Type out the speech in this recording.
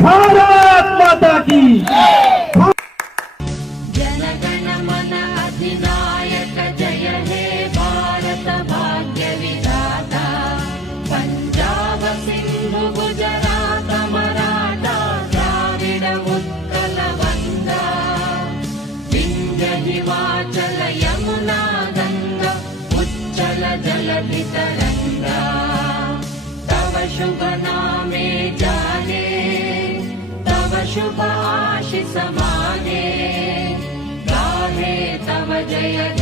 भारत माता की। जनगण मन अधिनायक जय हे भारत भाग्य विधाता। पंजाब सिंधु गुजरात मराठा द्राविड उत्कल वंगा। विंध्य हिमाचल यमुना गंगा उच्चल जलधि तरंगा। तव शुभ नामे जाने तव शुभ आशीष माने। गाहे तव जय